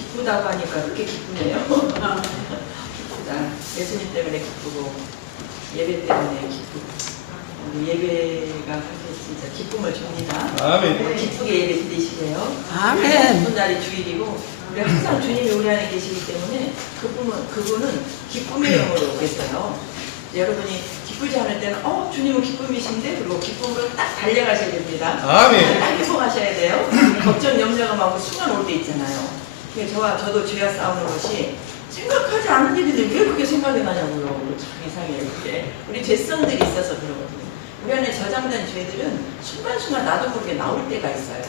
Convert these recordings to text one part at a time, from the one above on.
기쁘다고 하니까 그렇게 기쁘네요. 기쁘다. 예수님 때문에 기쁘고 예배 때문에 기쁘고 우리 예배가 사실 진짜 기쁨을 줍니다. 아멘. 기쁘게 예배 드리시래요. 아멘. 기쁜 날이 주일이고 우리 항상 주님이 우리 안에 계시기 때문에 그분은 기쁨의 영으로 오겠어요. 여러분이 기쁘지 않을 때는 주님은 기쁨이신데 그리고 기쁨으로 딱 달려가셔야 됩니다. 아멘. 딱 행복하셔야 돼요. 걱정 염려가 많고 순간 올 때 있잖아요. 저도 죄와 싸우는 것이 생각하지 않는 일인데 왜 그게 생각이 나냐고요. 참 이상해요. 이게 우리 죄성들이 있어서 그러거든요. 우리 안에 저장된 죄들은 순간순간 나도 모르게 나올 때가 있어요.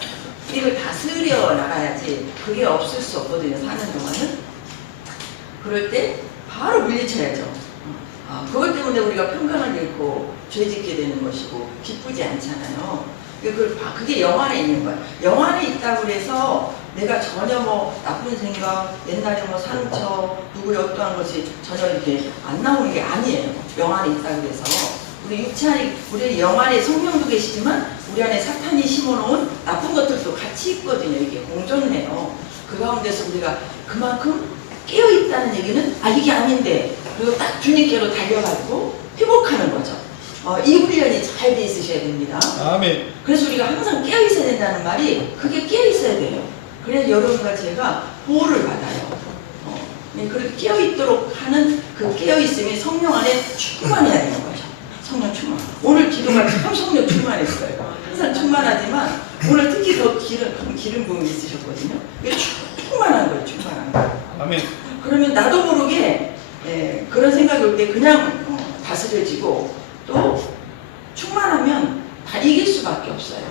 이걸 다스려 나가야지 그게 없을 수 없거든요. 사는 동안은. 그럴 때 바로 물리쳐야죠. 그것 때문에 우리가 평강을 잃고 죄 짓게 되는 것이고 기쁘지 않잖아요. 그게 영 안에 있는 거예요. 영 안에 있다고 해서 내가 전혀 나쁜 생각, 옛날에 상처, 누구의 어떠한 것이 전혀 이렇게 안 나오는 게 아니에요. 영 안에 있다고 해서. 우리 육체 안에, 우리 영 안에 성령도 계시지만 우리 안에 사탄이 심어놓은 나쁜 것들도 같이 있거든요. 이게 공존해요. 그 가운데서 우리가 그만큼 깨어있다는 얘기는 이게 아닌데 그리고 딱 주님께로 달려가지고 회복하는 거죠. 이 훈련이 잘 돼 있으셔야 됩니다. 아멘. 그래서 우리가 항상 깨어있어야 된다는 말이 그게 깨어있어야 돼요. 그래서 여러분과 제가 보호를 받아요. 그렇게 깨어있도록 하는 그 깨어있음이 성령 안에 충만해야 되는 거죠. 성령 충만. 오늘 기도가 참 성령 충만했어요. 항상 충만하지만 오늘 특히 더 기름 부음이 있으셨거든요. 이게 충만한 거예요. 충만한 거. 아멘. 그러면 나도 모르게 그런 생각이 올 때 그냥 다스려지고 또 충만하면 다 이길 수밖에 없어요.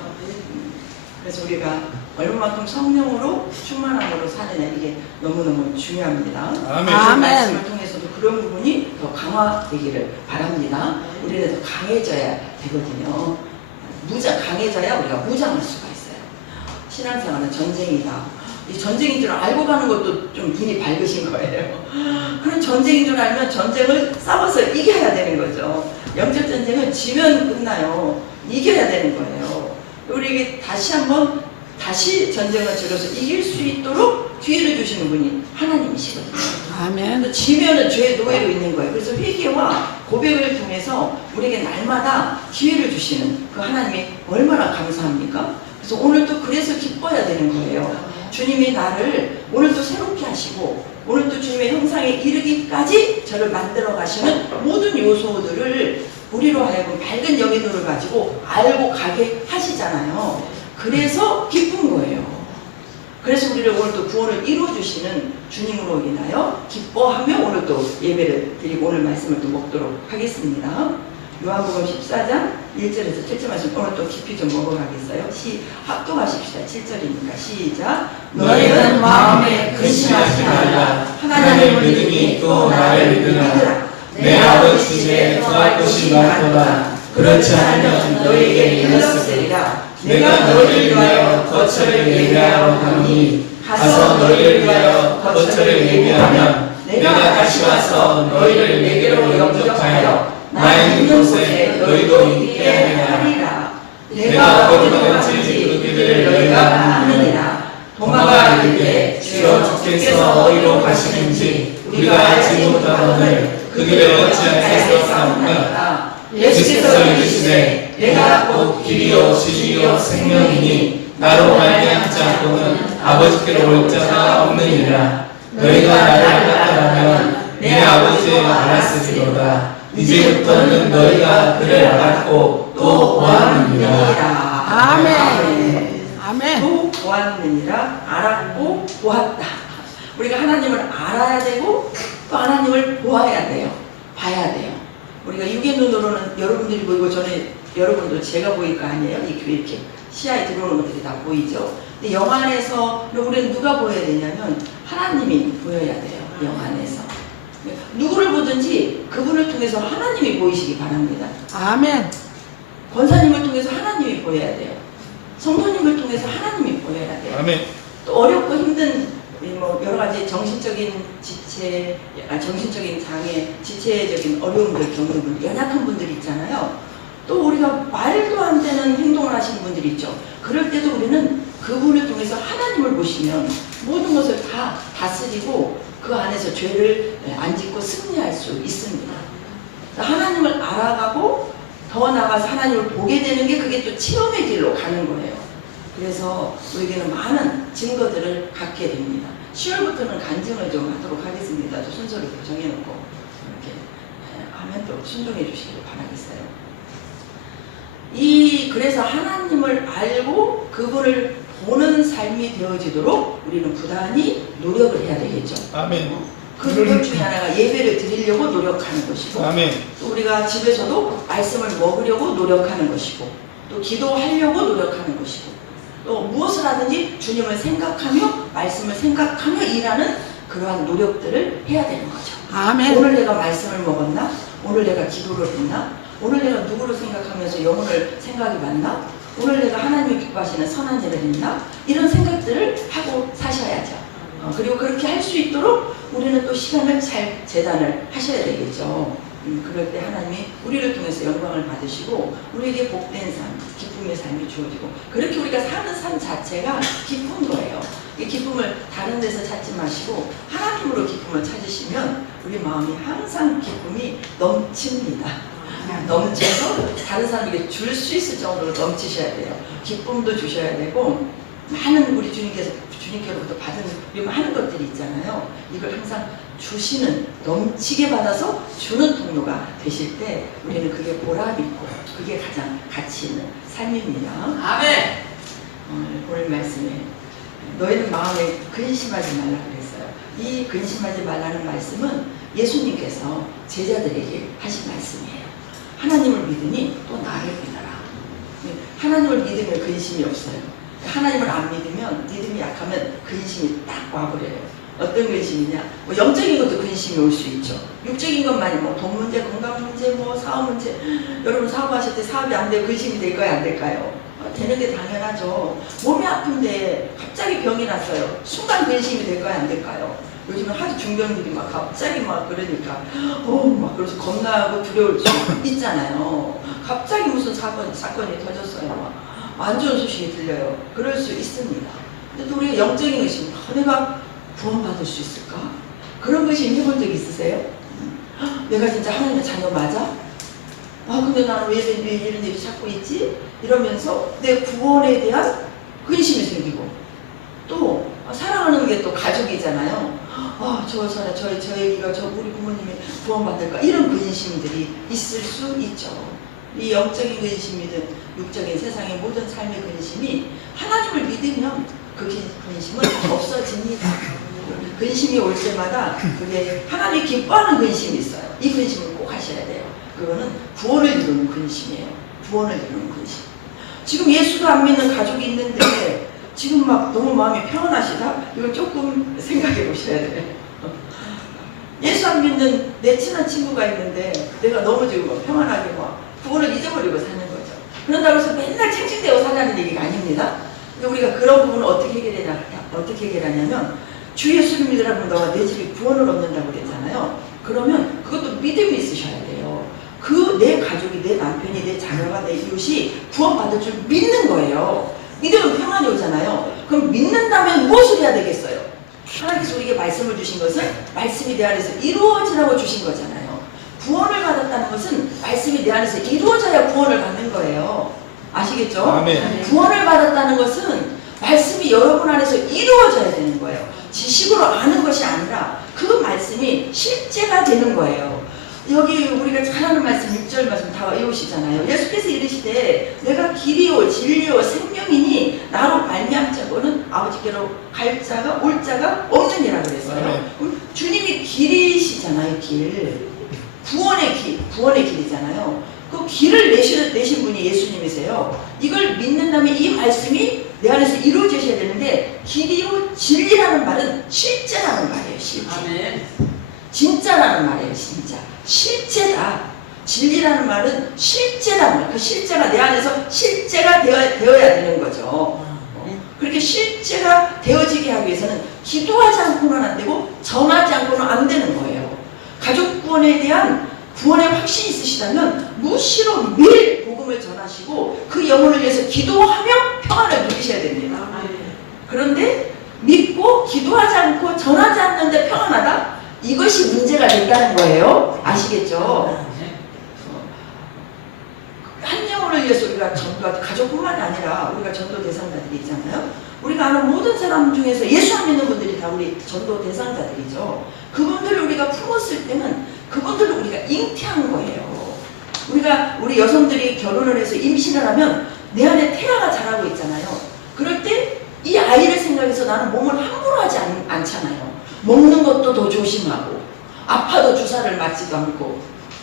그래서 우리가 얼마만큼 성령으로 충만함으로 사느냐 이게 너무너무 중요합니다. 아멘. 아멘. 말씀을 통해서도 그런 부분이 더 강화되기를 바랍니다. 우리는 더 강해져야 되거든요. 강해져야 우리가 무장할 수가 있어요. 신앙생활은 전쟁이다. 이 전쟁인 줄 알고 가는 것도 좀 눈이 밝으신 거예요. 그런 전쟁인 줄 알면 전쟁을 싸워서 이겨야 되는 거죠. 영적 전쟁은 지면 끝나요. 이겨야 되는 거예요. 우리에게 다시 전쟁을 치러서 이길 수 있도록 기회를 주시는 분이 하나님이시거든요. 아멘. 지면은 죄의 노예로 있는 거예요. 그래서 회개와 고백을 통해서 우리에게 날마다 기회를 주시는 그 하나님이 얼마나 감사합니까? 그래서 오늘도 그래서 기뻐야 되는 거예요. 주님이 나를 오늘도 새롭게 하시고 오늘도 주님의 형상에 이르기까지 저를 만들어 가시는 모든 요소들을 우리로 하여금 밝은 영의 눈을 가지고 알고 가게 하시잖아요. 그래서 기쁜 거예요. 그래서 우리를 오늘도 구원을 이루어주시는 주님으로 인하여 기뻐하며 오늘 또 예배를 드리고 오늘 말씀을 또 먹도록 하겠습니다. 요한복음 14장 1절에서 7절 말씀 오늘 또 깊이 좀 먹어가겠어요. 합독하십시다. 7절이니까 시작. 너희는 마음에 근심하지 말라. 하나님을 믿으니 또 나를 믿으라. 내 아버지 집에 거할 곳이 많도다. 그렇지 않으면 너희에게 일렀으리라. 내가 너희를 위하여 거처를 예비하러 가니 가서 너희를 위하여 거처를 예비하면 내가 다시 와서 너희를 내게로 영접하여 나의 있는 곳에 너희도 있게 하리라. 내가 어디 가든지 그 길을 너희가 아느니라. 도마가 이르되 주여 주께서 어디로 가시는지 우리가 알지 못하거늘 그 길을 어찌하여서 싸우나이까. 예수께서 이르시되 내가 곧 길이요 진리요 생명이니 나로 말미암지 않고는 아버지께로 올 자가 없느니라. 너희가 나를 알았다면 내 아버지를 알았으리로다. 이제부터는 너희가 그를 알았고 또 보았느니라. 아멘. 아멘. 또 보았느니라. 알았고 보았다. 우리가 하나님을 알아야 되고 또 하나님을 보아야 돼요. 봐야 돼요. 우리가 육의 눈으로는 여러분들이 보이고 전에 여러분도 제가 보일 거 아니에요? 이 교회 이렇게 시야에 들어오는 것들이 다 보이죠? 근데 영 안에서 우리는 누가 보여야 되냐면 하나님이 보여야 돼요. 영 안에서. 누구를 보든지 그분을 통해서 하나님이 보이시기 바랍니다. 아멘. 권사님을 통해서 하나님이 보여야 돼요. 성도님을 통해서 하나님이 보여야 돼요. 아멘. 또 어렵고 힘든 여러 가지 정신적인 장애, 지체적인 어려움들 겪는 분들, 연약한 분들이 있잖아요. 또 우리가 말도 안 되는 행동을 하시는 분들이 있죠. 그럴 때도 우리는 그분을 통해서 하나님을 보시면 모든 것을 다 다스리고 그 안에서 죄를 안 짓고 승리할 수 있습니다. 하나님을 알아가고 더 나아가서 하나님을 보게 되는 게 그게 또 체험의 길로 가는 거예요. 그래서 우리에게는 많은 증거들을 갖게 됩니다. 10월부터는 간증을 좀 하도록 하겠습니다. 저 순서를 정해놓고 이렇게 하면 또 순종해 주시길 바라겠어요. 그래서 하나님을 알고 그분을 보는 삶이 되어지도록 우리는 부단히 노력을 해야 되겠죠. 아멘. 그 노력 중에 하나가 예배를 드리려고 노력하는 것이고, 아멘. 또 우리가 집에서도 말씀을 먹으려고 노력하는 것이고, 또 기도하려고 노력하는 것이고, 또 무엇을 하든지 주님을 생각하며 말씀을 생각하며 일하는 그러한 노력들을 해야 되는 거죠. 아멘. 오늘 내가 말씀을 먹었나? 오늘 내가 기도를 했나? 오늘 내가 누구를 생각하면서 영혼을 생각이 많나? 오늘 내가 하나님이 기뻐하시는 선한 일을 했나? 이런 생각들을 하고 사셔야죠. 그리고 그렇게 할 수 있도록 우리는 또 시간을 잘 재단을 하셔야 되겠죠. 그럴 때 하나님이 우리를 통해서 영광을 받으시고 우리에게 복된 삶, 기쁨의 삶이 주어지고, 그렇게 우리가 사는 삶 자체가 기쁜 거예요. 이 기쁨을 다른 데서 찾지 마시고 하나님으로 기쁨을 찾으시면 우리 마음이 항상 기쁨이 넘칩니다. 넘쳐서 다른 사람에게 줄 수 있을 정도로 넘치셔야 돼요. 기쁨도 주셔야 되고, 많은 우리 주님께로부터 받은 우리 많은 것들이 있잖아요. 이걸 항상 주시는, 넘치게 받아서 주는 통로가 되실 때 우리는 그게 보람 있고 그게 가장 가치 있는 삶입니다. 아멘. 오늘 말씀에 너희는 마음에 근심하지 말라 그랬어요. 이 근심하지 말라는 말씀은 예수님께서 제자들에게 하신 말씀이에요. 하나님을 믿으니 또 나를 믿어라. 하나님을 믿으면 근심이 없어요. 하나님을 안 믿으면, 믿음이 약하면 근심이 딱 와버려요. 어떤 근심이냐? 뭐 영적인 것도 근심이 올 수 있죠. 육적인 것만이 뭐 돈 문제, 건강 문제, 뭐 사업 문제. 여러분 사업하실 때 사업이 안 되고 근심이 될까요? 안 될까요? 되는 게 당연하죠. 몸이 아픈데 갑자기 병이 났어요. 순간 근심이 될까요? 안 될까요? 요즘은 하도 중병들이 막 갑자기 막 그러니까 막 그래서 겁나고 두려울 수 있잖아요. 갑자기 무슨 사건이 터졌어요. 막 안 좋은 소식이 들려요. 그럴 수 있습니다. 근데 또 우리가 영적인 의심, 내가 구원받을 수 있을까? 그런 의심 해본 적 있으세요? 내가 진짜 하나님의 자녀 맞아? 근데 나는 왜 이런 일이 자꾸 있지? 이러면서 내 구원에 대한 근심이 생기고, 또 사랑하는 게 또 가족이잖아요. 저희가 우리 부모님이 구원받을까? 이런 근심들이 있을 수 있죠. 이 영적인 근심이든 육적인 세상의 모든 삶의 근심이 하나님을 믿으면 그 근심은 없어집니다. 근심이 올 때마다 그게 하나님이 기뻐하는 근심이 있어요. 이 근심을 꼭 하셔야 돼요. 그거는 구원을 이루는 근심이에요. 구원을 이루는 근심. 지금 예수도 안 믿는 가족이 있는데 지금 막 너무 마음이 평안하시다? 이걸 조금 생각해 보셔야 돼요. 예수 안 믿는 내 친한 친구가 있는데 내가 넘어지고 평안하게 구원을 잊어버리고 사는 거죠. 그런다고 해서 맨날 칭칭대고 살라는 얘기가 아닙니다. 근데 우리가 그런 부분을 어떻게 해결하냐면, 주 예수를 믿으라면 너가 내 집에 구원을 얻는다고 그랬잖아요. 그러면 그것도 믿음이 있으셔야 돼요. 내 가족이, 내 남편이, 내 자녀가, 내 이웃이 구원받을 줄 믿는 거예요. 믿으면 평안이 오잖아요. 그럼 믿는다면 무엇을 해야 되겠어요? 하나님께서 우리에게 말씀을 주신 것은 말씀이 내 안에서 이루어지라고 주신 거잖아요. 구원을 받았다는 것은 말씀이 내 안에서 이루어져야 구원을 받는 거예요. 아시겠죠? 아멘. 구원을 받았다는 것은 말씀이 여러분 안에서 이루어져야 되는 거예요. 지식으로 아는 것이 아니라 그 말씀이 실제가 되는 거예요. 여기 우리가 잘 아는 말씀 6절 말씀 다 외우시잖아요. 예수께서 이르시되 내가 길이요 진리요 생명이니 나로 말미암 자고는 아버지께로 갈 자가 올 자가 없느니라 그랬어요. 주님이 길이시잖아요. 구원의 길이잖아요. 그 길을 내신 분이 예수님이세요. 이걸 믿는다면 이 말씀이 내 안에서 이루어지셔야 되는데, 길이요 진리라는 말은 실제라는 말이에요. 실제. 아멘. 진짜라는 말이에요. 진짜. 실제다. 진리라는 말은 실제라는 말. 그 실제가 내 안에서 실제가 되어야 되는 거죠. 그렇게 실제가 되어지게 하기 위해서는 기도하지 않고는 안 되고 전하지 않고는 안 되는 거예요. 가족 구원에 대한 구원의 확신이 있으시다면 무시로 매일 복음을 전하시고 그 영혼을 위해서 기도하며 평안을 누리셔야 됩니다. 그런데 믿고 기도하지 않고 전하지 않는 그것이 문제가 된다는 거예요. 아시겠죠? 한 영혼을 위해서 우리가 전도하고 가족뿐만 아니라 우리가 전도 대상자들이 있잖아요. 우리가 아는 모든 사람 중에서 예수 안 믿는 분들이 다 우리 전도 대상자들이죠. 그분들을 우리가 품었을 때는 그분들을 우리가 잉태한 거예요. 우리 여성들이 결혼을 해서 임신을 하면 내 안에 태아가 자라고 있잖아요. 그럴 때 이 아이를 생각해서 나는 몸을 함부로 하지 않잖아요. 먹는 것도 더 조심하고 아파도 주사를 맞지도 않고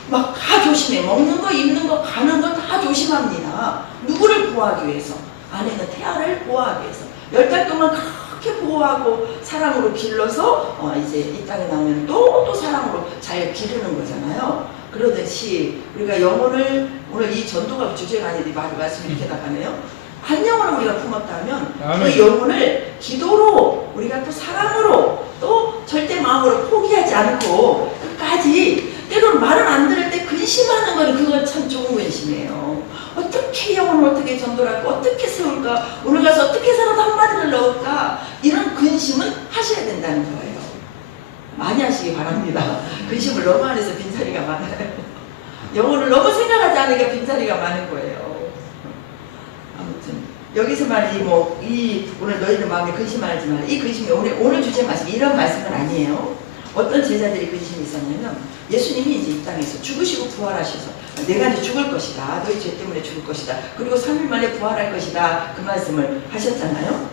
막 다 조심해. 먹는 거, 입는 거, 가는 거 다 조심합니다. 누구를 보호하기 위해서? 안에 있는 태아를 보호하기 위해서. 10달 동안 그렇게 보호하고 사랑으로 길러서 이제 이 땅에 나오면 또 사랑으로 잘 기르는 거잖아요. 그러듯이 우리가 영혼을, 오늘 이 전도가 주제가 아닌데 말씀이 이렇게 나가네요. 한 영혼을 우리가 품었다면 그 영혼을 기도로, 우리가 또 사랑으로, 또 절대 마음으로 포기하지 않고 끝까지, 때로는 말을 안 들을 때 근심하는 건 그건 참 좋은 근심이에요. 어떻게 영혼을 어떻게 전도를 할까? 어떻게 세울까? 오늘 가서 어떻게 해서라도 한마디를 넣을까? 이런 근심은 하셔야 된다는 거예요. 많이 하시기 바랍니다. 근심을 너무 안 해서 빈자리가 많아요. 영혼을 너무 생각하지 않으니까 빈자리가 많은 거예요. 아무튼 여기서 말이 오늘 너희들 마음에 근심하지 마라. 이 근심이 오늘 주제 말씀 이런 말씀은 아니에요. 어떤 제자들이 근심이 있었냐면 예수님이 이제 이 땅에서 죽으시고 부활하셔서 내가 이제 죽을 것이다. 너희 죄 때문에 죽을 것이다. 그리고 3일 만에 부활할 것이다. 그 말씀을 하셨잖아요.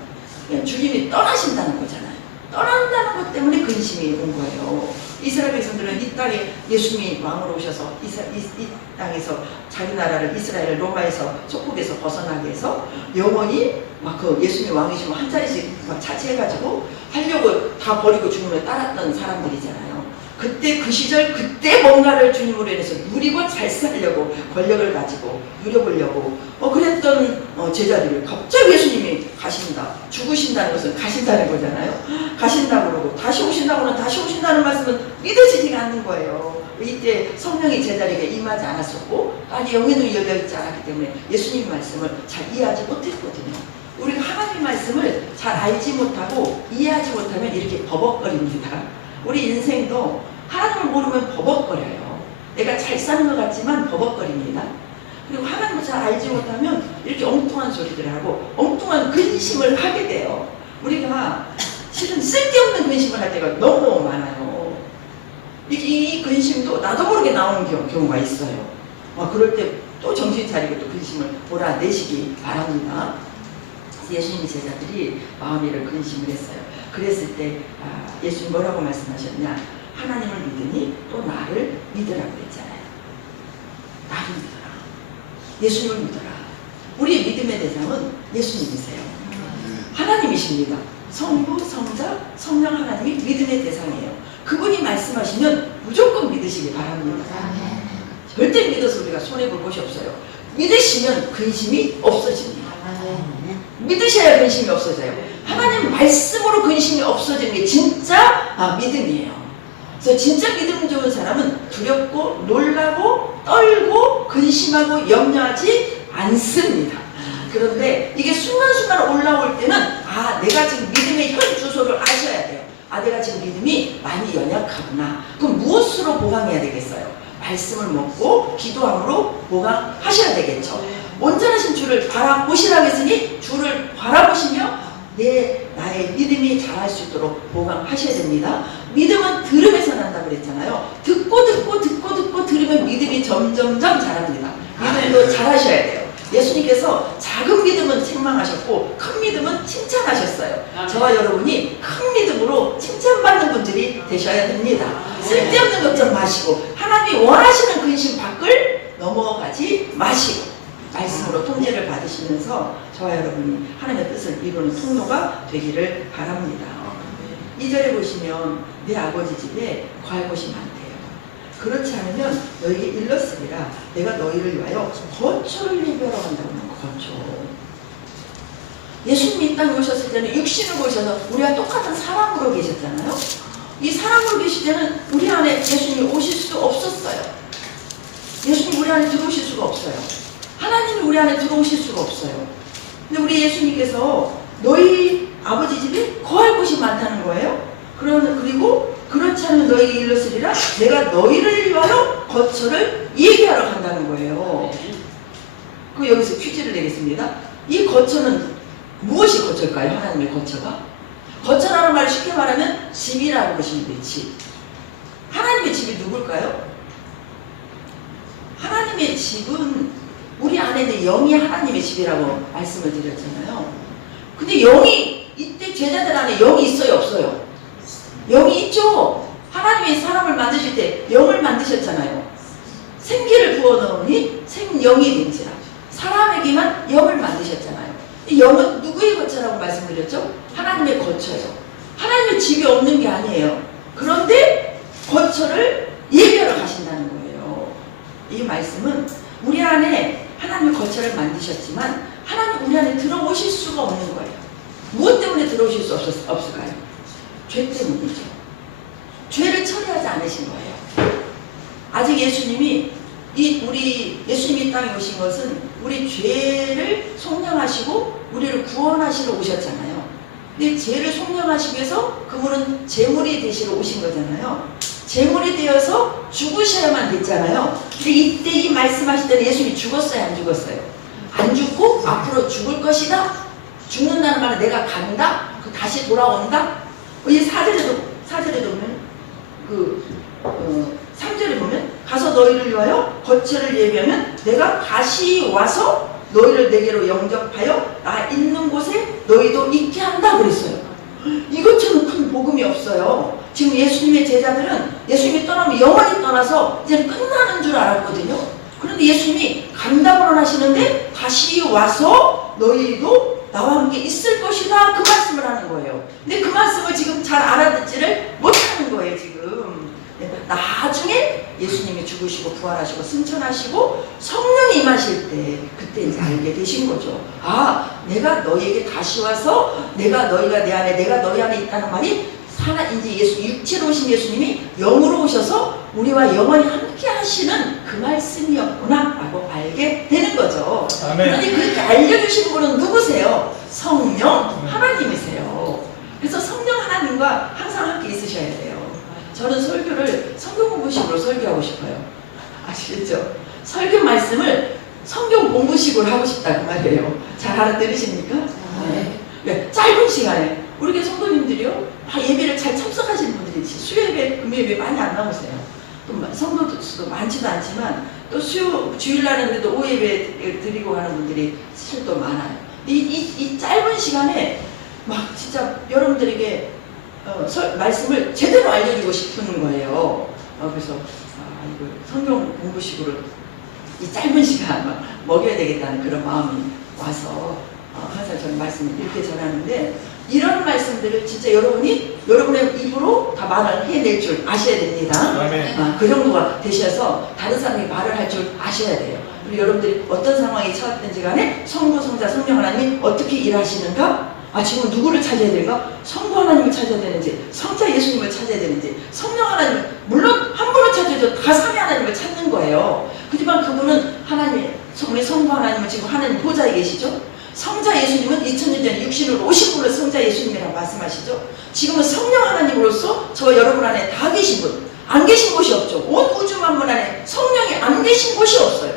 주님이 떠나신다는 거잖아요. 떠난다는 것 때문에 근심이 온 거예요. 이스라엘 백성들은 이 땅에 예수님이 왕으로 오셔서 이 땅에서 자기 나라를 이스라엘을 로마에서 속국에서 벗어나게 해서 영원히 막 그 예수님이 왕이시면 한 자리씩 막 차지해가지고 하려고 다 버리고 주님을 따랐던 사람들이잖아요. 그때 그 시절 그때 뭔가를 주님으로 인해서 누리고 잘 살려고 권력을 가지고 누려보려고 그랬던 제자들이 갑자기 예수님이 가신다. 죽으신다는 것은 가신다는 거잖아요. 가신다고 그러고 다시 오신다고는 다시 오신다는 말씀은 믿어지지가 않는 거예요. 이때 성령이 제자에게 임하지 않았었고 아니 영의 열려있지 않았기 때문에 예수님 말씀을 잘 이해하지 못했거든요. 우리가 하나님 말씀을 잘 알지 못하고 이해하지 못하면 이렇게 버벅거립니다. 우리 인생도 하나님을 모르면 버벅거려요. 내가 잘 사는 것 같지만 버벅거립니다. 그리고 하나님을 잘 알지 못하면 이렇게 엉뚱한 소리들을 하고 엉뚱한 근심을 하게 돼요. 우리가 실은 쓸데없는 근심을 할 때가 너무 많아요. 이 근심도 나도 모르게 나오는 경우가 있어요. 그럴 때 또 정신 차리고 또 근심을 몰아내시기 바랍니다. 예수님 제자들이 마음이를 근심을 했어요. 그랬을 때 예수님 뭐라고 말씀하셨냐? 하나님을 믿으니 또 나를 믿으라고 했잖아요. 나를 믿어라. 예수님을 믿어라. 우리의 믿음의 대상은 예수님이세요. 하나님이십니다. 성부, 성자, 성령 하나님이 믿음의 대상이에요. 그분이 말씀하시면 무조건 믿으시기 바랍니다. 절대 믿어서 우리가 손해볼 것이 없어요. 믿으시면 근심이 없어집니다. 믿으셔야 근심이 없어져요. 하나님 말씀으로 근심이 없어지는 게 진짜 믿음이에요. 그래서 진짜 믿음 좋은 사람은 두렵고 놀라고 떨고 근심하고 염려하지 않습니다. 그런데 이게 순간순간 올라올 때는 내가 지금 믿음의 현 주소를 아셔야 돼요. 내가 지금 믿음이 많이 연약하구나. 그럼 무엇으로 보강해야 되겠어요? 말씀을 먹고 기도함으로 보강하셔야 되겠죠. 온전하신 주를 바라보시라고 했으니 주를 바라보시며 나의 믿음이 자랄 수 있도록 보강하셔야 됩니다. 믿음은 들음에서 난다고 그랬잖아요. 듣고 들으면 믿음이 점점점 자랍니다. 믿음도 잘하셔야 돼요. 예수님께서 작은 믿음은 책망하셨고 큰 믿음은 칭찬하셨어요. 저와 여러분이 큰 믿음으로 칭찬받는 분들이 되셔야 됩니다. 쓸데없는 걱정 마시고 하나님이 원하시는 근심 밖을 넘어가지 마시고 말씀으로 통제를 받으시면서 저와 여러분이 하나님의 뜻을 이루는 통로가 되기를 바랍니다. 2절에 보시면 내 아버지 집에 거할 곳이 많대요. 그렇지 않으면 너희에게 일렀으리라. 내가 너희를 위하여 거처를 예비하러 간다고 하는 거죠. 예수님이 이 땅에 오셨을 때는 육신으로 오셔서 우리와 똑같은 사람으로 계셨잖아요. 이 사람으로 계실 때는 우리 안에 예수님이 오실 수 없었어요. 예수님 우리 안에 들어오실 수가 없어요. 하나님이 우리 안에 들어오실 수가 없어요. 근데 우리 예수님께서 너희 아버지 집에 거할 곳이 많다는 거예요. 그리고 그런 그렇지 않으면 너희에게 일렀으리라. 내가 너희를 위하여 거처를 예비하러 간다는 거예요. 그럼 여기서 퀴즈를 내겠습니다. 이 거처는 무엇이 거처일까요? 하나님의 거처가? 거처라는 말을 쉽게 말하면 집이라고 보시면 돼요. 집. 하나님의 집이 누굴까요? 하나님의 집은 우리 안에 있는 영이 하나님의 집이라고 말씀을 드렸잖아요. 근데 영이 이때 제자들 안에 영이 있어요, 없어요? 영이 있죠. 하나님이 사람을 만드실 때 영을 만드셨잖아요. 생기를 부어넣으니 생영이 된지라. 사람에게만 영을 만드셨잖아요. 이 영은 누구의 거처라고 말씀드렸죠? 하나님의 거처예요. 하나님의 집이 없는 게 아니에요. 그런데 거처를 예비하러 가신다는 거예요. 이 말씀은 우리 안에 하나님의 거처를 만드셨지만 하나님 우리 안에 들어오실 수가 없는 거예요. 무엇 때문에 들어오실 수 없을까요? 죄 때문이죠. 죄를 처리하지 않으신 거예요. 아직 예수님이 우리 예수님이 땅에 오신 것은 우리 죄를 속량하시고 우리를 구원하시러 오셨잖아요. 근데 죄를 속량하시기 위해서 그분은 제물이 되시러 오신 거잖아요. 제물이 되어서 죽으셔야만 됐잖아요. 근데 이때 이 말씀하실 때는 예수님이 죽었어요, 안 죽었어요? 안 죽고 앞으로 죽을 것이다. 죽는다는 말은 내가 간다. 다시 돌아온다. 이 사절에도 보면 3절에 보면 가서 너희를 위하여 거처를 예비하면 내가 다시 와서 너희를 내게로 영접하여 나 있는 곳에 너희도 있게 한다 그랬어요. 이것처럼 큰 복음이 없어요. 지금 예수님의 제자들은 예수님이 떠나면 영원히 떠나서 이제 끝나는 줄 알았거든요. 그런데 예수님이 간다고는 하시는데 다시 와서 너희도 나와 함께 있을 것이다 그 말씀을 하는 거예요. 근데 그 말씀을 지금 잘 알아듣지를 못하는 거예요. 지금 나중에 예수님이 죽으시고 부활하시고 승천하시고 성령이 임하실 때 그때 이제 알게 되신 거죠. 아, 내가 너희에게 다시 와서 너희가 내 안에 내가 너희 안에 있다는 말이 이제 육체로 오신 예수님이 영으로 오셔서 우리와 영원히 함께 하시는 그 말씀이었구나 라고 알게 되는 거죠. 그런데 그렇게 알려주신 분은 누구세요? 성령 하나님이세요. 그래서 성령 하나님과 항상 함께 있으셔야 돼요. 저는 설교를 성경 공부식으로 설교하고 싶어요. 아시겠죠? 설교 말씀을 성경 공부식으로 하고 싶다 그 말이에요. 잘 알아들으십니까? 네. 짧은 시간에 우리 교회 성도님들이요 다 예배를 잘 참석하시는 분들이 수요 예배, 금요 예배 많이 안 나오세요. 또 성도 수도 많지도 않지만 또 주일날은 그래도 오후 예배 드리고 가는 분들이 사실 또 많아요. 이 짧은 시간에 막 진짜 여러분들에게 말씀을 제대로 알려주고 싶은 거예요. 그래서 이거 성경 공부식으로 이 짧은 시간 막 먹여야 되겠다는 그런 마음이 와서 항상 저는 말씀을 이렇게 전하는데 이런 말씀들을 진짜 여러분의 입으로 다 말을 해낼 줄 아셔야 됩니다. 그 정도가 되셔서 다른 사람이 말을 할 줄 아셔야 돼요. 그리고 여러분들이 어떤 상황에 처했든지 간에 성부, 성자, 성령 하나님이 어떻게 일하시는가? 지금 누구를 찾아야 될까? 성부 하나님을 찾아야 되는지, 성자 예수님을 찾아야 되는지, 성령 하나님, 물론 한 분을 찾아도 다 삼위 하나님을 찾는 거예요. 하지만 그분은 우리 성부 하나님은 지금 하나님 보좌에 계시죠? 성자 예수님은 2000년 전에 육신으로 오신 분을 성자 예수님이라고 말씀하시죠? 지금은 성령 하나님으로서 저 여러분 안에 다 계신 분, 안 계신 곳이 없죠. 온 우주 만물 안에 성령이 안 계신 곳이 없어요.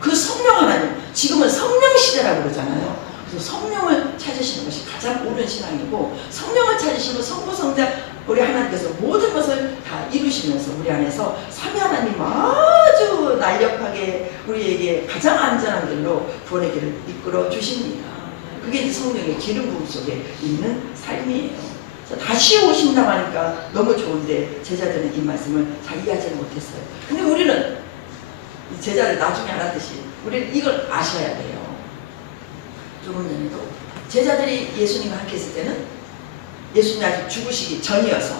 그 성령 하나님, 지금은 성령 시대라고 그러잖아요. 그래서 성령을 찾으시는 것이 가장 옳은 신앙이고 성령을 찾으시면 성부, 성자, 우리 하나님께서 모든 것을 다 이루시면서 우리 안에서 삼위 하나님 아주 날렵하게 우리에게 가장 안전한 길로 구원의 길을 이끌어 주십니다. 그게 이제 성령의 기름 부음 속에 있는 삶이에요. 다시 오신다고 하니까 너무 좋은데 제자들은 이 말씀을 잘 이해하지 못했어요. 근데 우리는 제자들 나중에 알았듯이 우리는 이걸 아셔야 돼요. 조금 전에도 제자들이 예수님과 함께 있을 때는 예수님이 아직 죽으시기 전이어서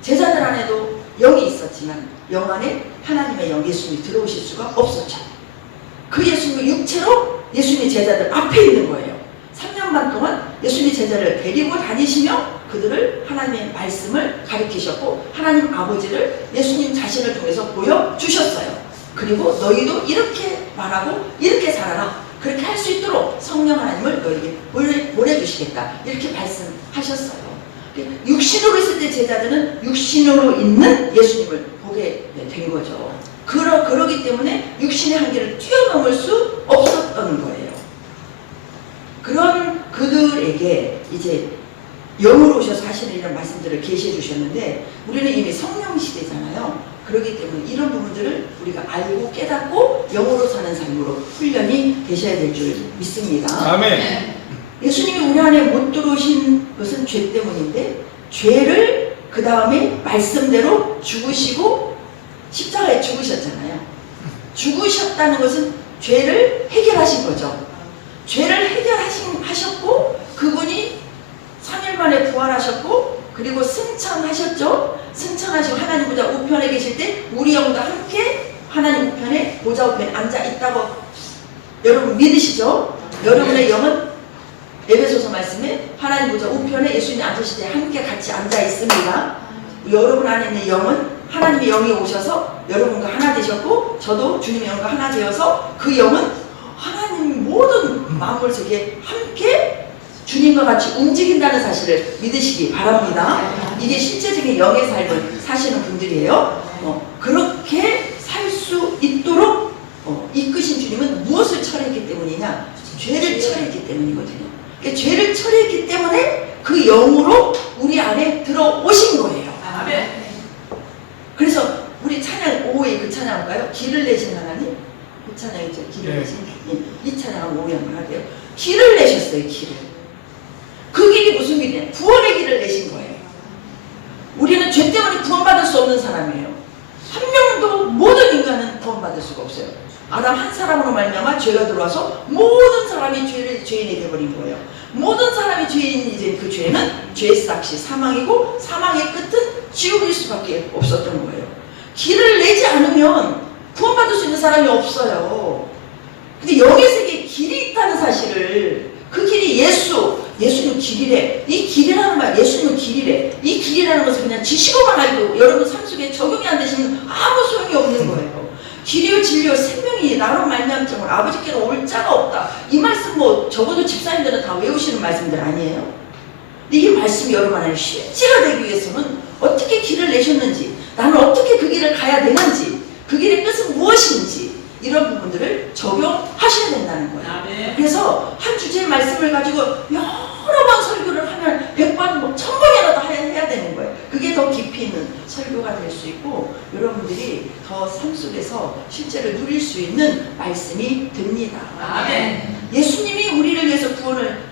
제자들 안에도 영이 있었지만 영 안에 하나님의 영 예수님이 들어오실 수가 없었죠. 그 예수님이 육체로 예수님의 제자들 앞에 있는 거예요. 3년 반 동안 예수님의 제자를 데리고 다니시며 그들을 하나님의 말씀을 가르치셨고 하나님 아버지를 예수님 자신을 통해서 보여주셨어요. 그리고 너희도 이렇게 말하고 이렇게 살아라. 그렇게 할 수 있도록 성령 하나님을 너에게 보내주시겠다. 이렇게 말씀하셨어요. 육신으로 있을 때 제자들은 육신으로 있는 예수님을 보게 된 거죠. 그러기 때문에 육신의 한계를 뛰어넘을 수 없었던 거예요. 그런 그들에게 이제 영으로 오셔서 하시는 이런 말씀들을 계시해 주셨는데 우리는 이미 성령 시대잖아요. 그렇기 때문에 이런 부분들을 우리가 알고 깨닫고 영으로 사는 삶으로 훈련이 되셔야 될 줄 믿습니다. 아멘. 예수님이 우리 안에 못 들어오신 것은 죄 때문인데 죄를 그 다음에 말씀대로 죽으시고 십자가에 죽으셨잖아요. 죽으셨다는 것은 죄를 해결하신 거죠. 죄를 해결하셨고 그분이 3일 만에 부활하셨고 그리고 승천하셨죠. 승천하시고 하나님 보좌 우편에 계실 때 우리 영도 함께 하나님 우편에 보좌 우편에 앉아 있다고 여러분 믿으시죠? 여러분의 영은 에베소서 말씀에 하나님 보좌 우편에 예수님이 앉으실 때 함께 같이 앉아 있습니다. 여러분 안에 있는 영은 하나님의 영이 오셔서 여러분과 하나 되셨고 저도 주님의 영과 하나 되어서 그 영은 하나님 모든 만물 세계에 함께 주님과 같이 움직인다는 사실을 믿으시기 바랍니다. 이게 실제적인 영의 삶을 사시는 분들이에요. 그렇게 살 수 있도록 이끄신 주님은 무엇을 처리했기 때문이냐? 죄를 처리했기 때문이거든요. 그러니까 죄를 처리했기 때문에 그 영으로 우리 안에 들어오신 거예요. 그래서 우리 찬양 오후에 그 찬양 할까요? 길을 내신 하나님? 그 찬양이죠. 길을 내신. 이 찬양을 오후에 한번 할게요. 길을 내셨어요. 길을. 그 길이 무슨 길이냐? 구원의 길을 내신 거예요. 우리는 죄 때문에 구원받을 수 없는 사람이에요. 한 명도 모든 인간은 구원받을 수가 없어요. 아담 한 사람으로 말미암아 죄가 들어와서 모든 사람이 죄인이 되어버린 거예요. 모든 사람이 죄인이 된 그 죄는 죄의 삭시 사망이고 사망의 끝은 지옥일 수밖에 없었던 거예요. 길을 내지 않으면 구원받을 수 있는 사람이 없어요. 근데 영의 세계에 길이 있다는 사실을 그 길이 예수님 길이래. 이 길이라는 말, 예수님은 길이래. 이 길이라는 것을 그냥 지식어만 알고 여러분 삶 속에 적용이 안 되시면 아무 소용이 없는 거예요. 길이요 진리요 생명이 나로 말미암음을 아버지께로 올 자가 없다. 이 말씀 뭐 적어도 집사님들은 다 외우시는 말씀들 아니에요? 근데 이 말씀이 여러분 안에 실제가 되기 위해서는 어떻게 길을 내셨는지, 나는 어떻게 그 길을 가야 되는지, 그 길의 끝은 무엇인지 이런 부분들을 적용하셔야 된다는 거예요. 그래서 한 주제의 말씀을 가지고 여러 번 설교를 하면 100번, 뭐 1000번이라도 해야 되는 거예요. 그게 더 깊이 있는 설교가 될 수 있고 여러분들이 더 삶 속에서 실제로 누릴 수 있는 말씀이 됩니다. 예수님이 우리를 위해서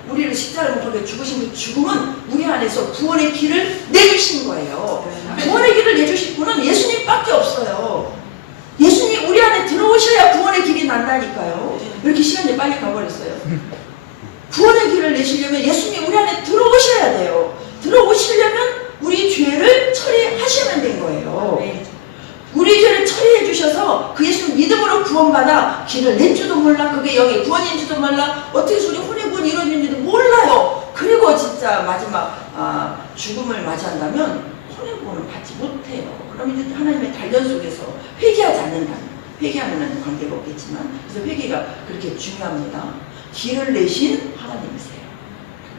우리를 십자가를 못 박혀 죽으신 그 죽음은 우리 안에서 구원의 길을 내주신 거예요. 구원의 길을 내주실 분은 예수님밖에 없어요. 예수님이 우리 안에 들어오셔야 구원의 길이 난다니까요. 이렇게 시간이 빨리 가버렸어요. 구원의 길을 내시려면 예수님이 우리 안에 들어오셔야 돼요. 들어오시려면 우리 죄를 처리하시면 된 거예요. 우리 죄를 처리해 주셔서 그 예수님 믿음으로 구원받아 길을 낸 줄도 몰라. 그게 영의 구원인 줄도 몰라. 어떻게 해서 우리 혼의 구원이 이루어지는지도 몰라요. 그리고 진짜 마지막 죽음을 맞이한다면 혼의 구원을 받지 못해요. 그럼 이제 하나님의 단련 속에서 회개하지 않는다면, 회개하면 관계가 없겠지만, 그래서 회개가 그렇게 중요합니다. 길을 내신 하나님이세요.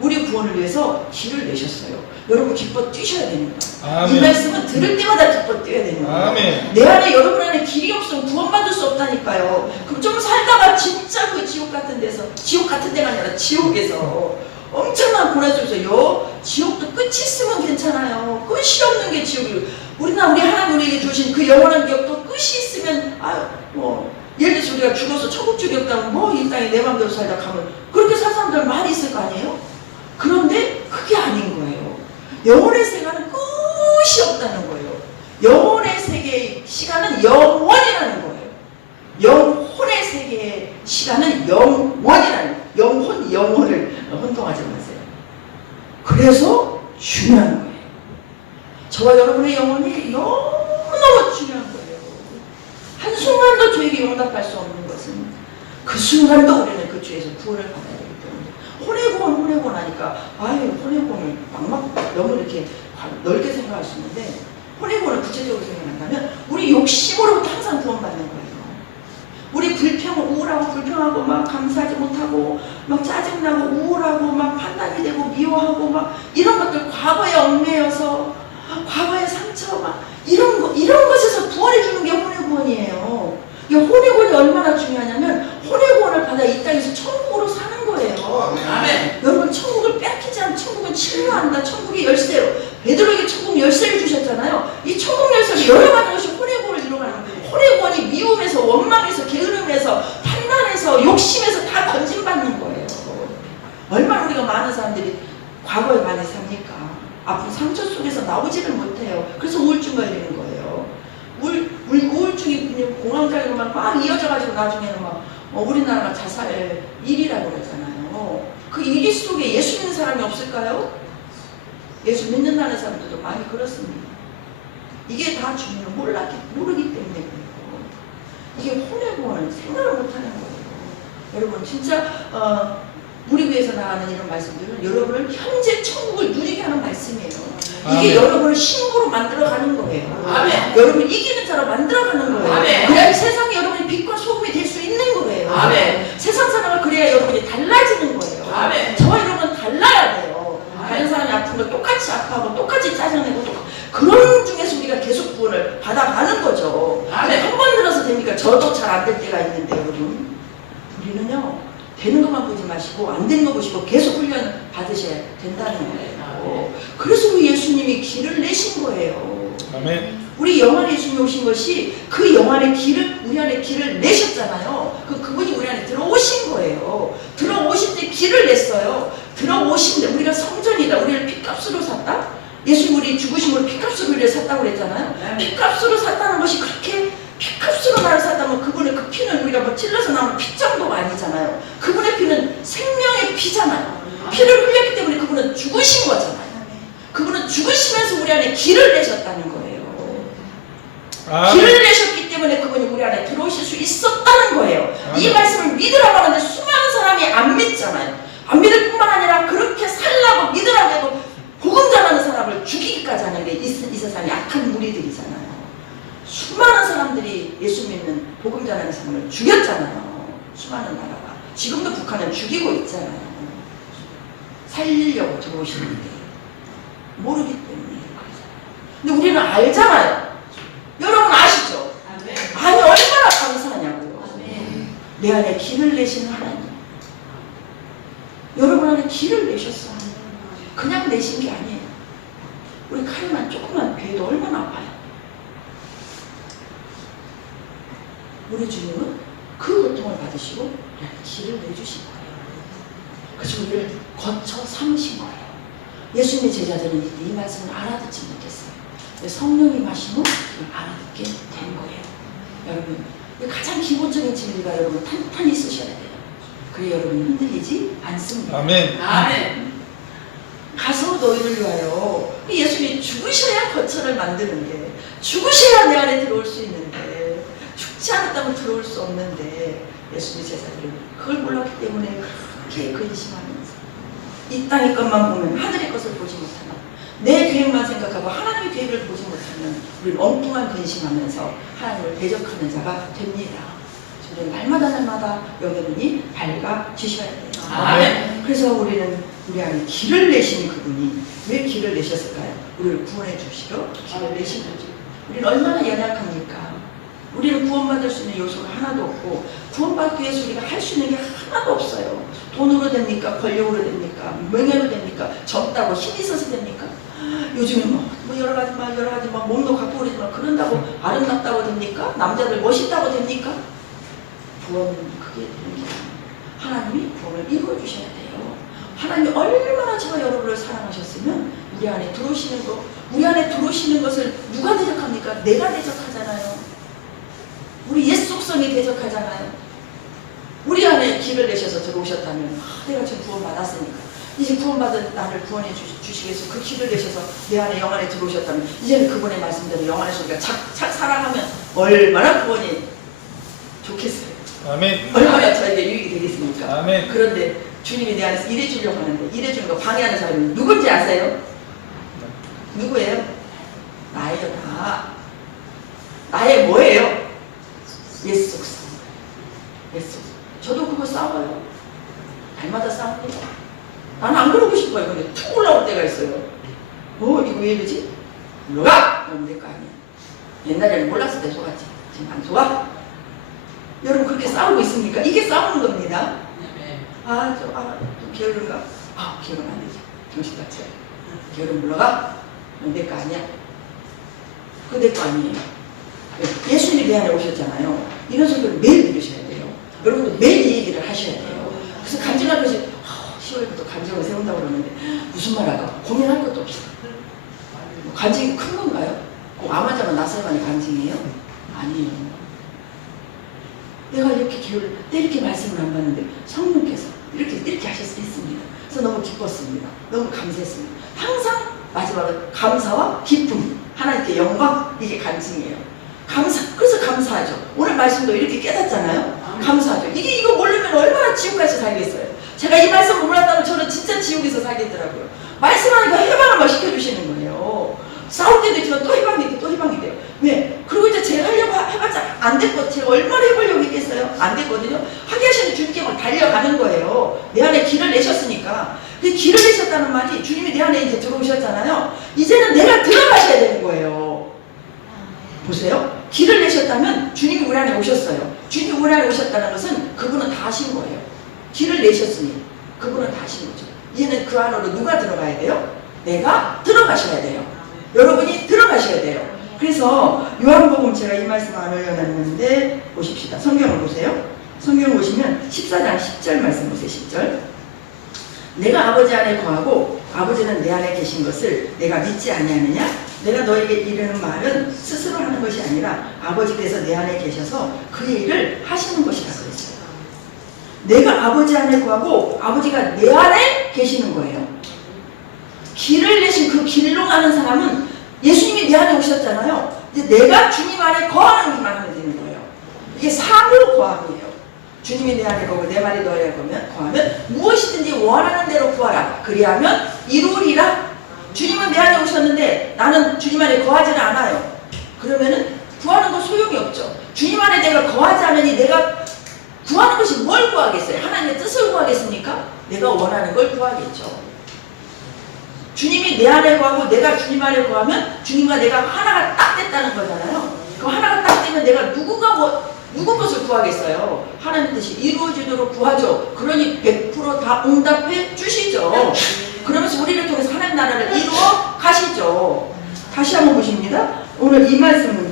우리 구원을 위해서 길을 내셨어요. 여러분 기뻐 뛰셔야 됩니다. 아멘. 이 말씀은 들을 때마다 기뻐 뛰어야 되는 거예요. 아멘. 내 안에 여러분 안에 길이 없으면 구원받을 수 없다니까요. 그럼 좀 살다가 진짜 그 지옥 같은 데서, 지옥 같은 데가 아니라 지옥에서 엄청난 고난 속에서 지옥도 끝이 있으면 괜찮아요. 끝이 없는 게 지옥이고, 우리 하나님 우리에게 주신 그 영원한 기억도 끝이 있으면 예를 들어서 우리가 죽어서 천국 주겠다면 이 땅에 내 맘대로 살다 가면 그렇게 살 사람들 많이 있을 거 아니에요? 그런데 그게 아닌 거예요. 영혼의 세계는 끝이 없다는 거예요. 영혼의 세계의 시간은 영원이라는 거예요. 영혼의 세계의 시간은 영원이라는 거예요. 영혼을 혼동하지 마세요. 그래서 중요한 거예요. 저와 여러분의 영혼이 너무너무 중요한 거예요. 한순간도 저에게 용납할 수 없는 것은 그 순간도 우리는 그 죄에서 구원을 받아야 되기 때문에 혼의 구원 하니까 혼의 구원을 너무 이렇게 넓게 생각할 수 있는데 혼의 구원을 구체적으로 생각한다면 우리 욕심으로부터 항상 구원받는 거예요. 우리 우울하고 불평하고 막 감사하지 못하고 막 짜증나고 우울하고 막 판단이 되고 미워하고 막 이런 것들 과거에 얽매여서 과거의 상처 막 이런 것에서 구원해 주는 게 혼의 구원이에요. 이 혼의 구원이 얼마나 중요하냐면 혼의 구원을 받아 이 땅에서 천국으로 사는 거예요. 아멘. 여러분 천국을 뺏기지 않는 천국은 치유한다. 천국의 열쇠로 베드로에게 천국 열쇠를 주셨잖아요. 이 천국 열쇠를 열어가는 것이 혼의 구원을 이루어가는 거예요. 혼의 구원이 미움에서 원망에서 게으름에서 판단에서 욕심에서 다 건진받는 거예요. 얼마나 우리가 많은 사람들이 과거에 많이 삽니까? 아픈 상처 속에서 나오지를 못해요. 그래서 우울증 걸리는 거예요. 우울증이 그냥 공황장애로 막 이어져가지고 나중에는 막 우리나라가 자살 1위라고 그러잖아요. 그 1위 속에 예수 믿는 사람이 없을까요? 예수 믿는다는 사람들도 많이 그렇습니다. 이게 다 주님을 모르기 때문에 그래요. 이게 혼의 구원은 생각을 못하는 거예요. 여러분 진짜 우리 교회에서 나가는 이런 말씀들은 여러분을 현재 천국을 누리게 하는 말씀이에요. 이게 아멘. 여러분을 신부로 만들어가는 거예요. 아멘. 여러분을 이기는 자로 만들어가는 거예요. 아멘. 그래야 세상에 여러분이 빛과 소금이 될 수 있는 거예요. 아멘. 세상 사람을 그래야 여러분이 달라지는 거예요. 아멘. 저와 여러분은 달라야 돼요. 아멘. 다른 사람이 아픈 걸 똑같이 아파하고 똑같이 짜증내고 그런 중에서 우리가 계속 구원을 받아가는 거죠. 아멘. 한 번 들어서 됩니까? 저도 잘 안 될 때가 있는데 여러분 우리는요 되는 것만 보지 마시고 안 되는 거 보시고 계속 훈련을 받으셔야 된다는 거예요. 그래서 우리 예수님이 길을 내신 거예요. 아멘. 우리 영안에 예수님이 오신 것이 그 영안의 길을 우리 안에 길을 내셨잖아요. 그분이 우리 안에 들어오신 거예요. 들어오신 때 길을 냈어요. 들어오신 때 우리가 성전이다. 우리를 핏값으로 샀다. 예수님 우리 죽으심으로 핏값으로 우리를 샀다고 그랬잖아요. 핏값으로 샀다는 것이 그렇게 핏값으로 나를 샀다면 그분의 그 피는 우리가 뭐 찔러서 나오는 피 정도가 아니잖아요. 그분의 피는 생명의 피잖아요. 피를 흘렸기 때문에 그분은 죽으신 거잖아요. 그분은 죽으시면서 우리 안에 길을 내셨다는 거예요. 길을 내셨기 때문에 그분이 우리 안에 들어오실 수 있었다는 거예요. 이 말씀을 믿으라고 하는데 수많은 사람이 안 믿잖아요. 안 믿을 뿐만 아니라 그렇게 살라고 믿으라고 해도 복음 전하는 사람을 죽이기까지 하는 게 이 세상에 악한 무리들이잖아요. 수많은 사람들이 예수 믿는 복음 전하는 사람을 죽였잖아요. 수많은 나라가. 지금도 북한은 죽이고 있잖아요. 살리려고 들어오시는데 모르기 때문에. 근데 우리는 알잖아요. 여러분 아시죠? 아니 얼마나 감사하냐고요. 내 안에 길을 내시는 하나님. 여러분 안에 길을 내셨어. 그냥 내신 게 아니에요. 우리 칼만 조금만 베도 얼마나 아파요. 우리 주님은 그 고통을 받으시고 우리한테 길을 내주신 거예요. 그래서 우리를 거쳐 삼으신 거예요. 예수님의 제자들은 이 말씀을 알아듣지 못했어요. 성령이 마시면 알아듣게 된 거예요. 여러분 가장 기본적인 진리가 여러분 탄탄히 쓰셔야 돼요. 그래 여러분이 흔들리지 않습니다. 아멘. 아멘. 가서 너희를 위하여. 예수님이 죽으셔야 거처를 만드는 게, 죽으셔야 내 안에 들어올 수 있는데, 죽지 않았다면 들어올 수 없는데 예수님의 제자들은 그걸 몰랐기 때문에 그렇게 근심하면서 이 땅의 것만 보면 하늘의 것을 보지 못하면, 내 계획만 생각하고 하나님의 계획을 보지 못하면 우리는 엉뚱한 근심하면서 하나님을 대적하는 자가 됩니다. 우리는 날마다 여러분이 밝아지셔야 돼요. 아멘. 그래서 우리는 우리 안에 길을 내신 그분이 왜 길을 내셨을까요? 우리를 구원해 주시러 길을 내신 거죠. 우리는 얼마나 연약합니까? 우리는 구원받을 수 있는 요소가 하나도 없고, 구원받기 위해서 우리가 할 수 있는 게 하나도 없어요. 돈으로 됩니까? 권력으로 됩니까? 명예로 됩니까? 젊다고 힘이 있어서 됩니까? 요즘에 뭐 여러 가지 막 몸도 갖고 그러지만 그런다고 아름답다고 됩니까? 남자들 멋있다고 됩니까? 구원은 그게 되는 게 아니에요. 하나님이 구원을 이루어주셔야 돼요. 하나님이 얼마나 저와 여러분을 사랑하셨으면 우리 안에 들어오시는 거, 우리 안에 들어오시는 것을 누가 대적합니까? 내가 대적하잖아요. 우리 옛 속성이 대적하잖아요. 우리 안에 길을 내셔서 들어오셨다면 내가 지금 구원받았으니까 이제 구원받은 나를 구원해 주시기 위해서 그 길을 내셔서 내 안에 영 안에 들어오셨다면 이제는 그분의 말씀대로 영 안에서 우리가 착착 살아가면 얼마나 구원이 좋겠어요. 아멘. 얼마나 저에게 유익이 되겠습니까? 아멘. 그런데 주님이 내 안에서 일해주려고 하는데 일해주는 거 방해하는 사람이 누군지 아세요? 누구예요? 나예요. 다. 나의 뭐예요? 옛 속성. 물러가! 그러면 될 거 아니야. 옛날에는 몰랐을 때 속았지. 지금 안 속아? 여러분 그렇게 싸우고 있습니까? 이게 싸우는 겁니다. 좀 게으른가? 게으르면 안 되지. 정신같이. 게으르면 물러가? 그럼 될 거 아니야. 그거 될 거 아니에요. 예수님이 내 안에 오셨잖아요. 이런 소리를 매일 들으셔야 돼요. 여러분도 매일 이 얘기를 하셔야 돼요. 그래서 간증할 것이 10월부터 간증을 세운다고 그러는데 무슨 말 할까? 고민할 것도 없어. 간증이 큰 건가요? 꼭 아마자만 나서야만이 간증이에요? 아니에요. 내가 이렇게 기회를 이렇게 말씀을 안 받는데 성령께서 이렇게 하실 수 있습니다. 그래서 너무 기뻤습니다. 너무 감사했습니다. 항상 마지막은 감사와 기쁨, 하나님께 영광, 이게 간증이에요. 그래서 감사하죠. 오늘 말씀도 이렇게 깨닫잖아요. 감사하죠. 이거 모르면 얼마나 지옥같이 살겠어요. 제가 이 말씀을 몰랐다면 저는 진짜 지옥에서 살겠더라고요. 말씀하니까 해방을 막 시켜주시는 거예요. 싸울 때도 있지만 또 해방이 돼, 또 해방이 돼요. 왜? 그리고 이제 제가 하려고 해봤자 안 됐거든요. 제가 얼마나 해보려고 했겠어요? 안 됐거든요. 하게 하시는 주님께 막 달려가는 거예요. 내 안에 길을 내셨으니까. 근데 길을 내셨다는 말이 주님이 내 안에 이제 들어오셨잖아요. 이제는 내가 들어가셔야 되는 거예요. 보세요. 길을 내셨다면 주님이 우리 안에 오셨어요. 주님이 우리 안에 오셨다는 것은 그분은 다 하신 거예요. 길을 내셨으니 그분은 다 하신 거죠. 이제는 그 안으로 누가 들어가야 돼요? 내가 들어가셔야 돼요. 여러분이 들어가셔야 돼요. 그래서 요한복음 제가 이 말씀 안 올려놨는데 보십시다. 성경을 보세요. 성경 보시면 14장 10절 말씀 보세요. 10절. 내가 아버지 안에 거하고 아버지는 내 안에 계신 것을 내가 믿지 아니하느냐? 내가 너에게 이르는 말은 스스로 하는 것이 아니라 아버지께서 내 안에 계셔서 그의 일을 하시는 것이라 그랬어요. 내가 아버지 안에 거하고 아버지가 내 안에 계시는 거예요. 길을 내신 그 길로 가는 사람은 예수님이 내 안에 오셨잖아요. 이제 내가 주님 안에 거하는 일만 하면 되는 거예요. 이게 상으로 거함이에요. 주님이 내 안에 거고 내 말이 너에 거하면 무엇이든지 원하는 대로 구하라. 그리하면 이루리라. 주님은 내 안에 오셨는데 나는 주님 안에 거하지는 않아요. 그러면은 구하는 건 소용이 없죠. 주님 안에 내가 거하지 않으니 내가 구하는 것이 뭘 구하겠어요? 하나님의 뜻을 구하겠습니까? 내가 원하는 걸 구하겠죠. 주님이 내 안에 거하고 내가 주님 안에 거하면 주님과 내가 하나가 딱 됐다는 거잖아요. 그 하나가 딱 되면 내가 누구 것을 구하겠어요? 하나님 뜻이 이루어지도록 구하죠. 그러니 100% 다 응답해 주시죠. 그러면서 우리를 통해서 하나님 나라를 이루어 가시죠. 다시 한번 보십니다. 오늘 이 말씀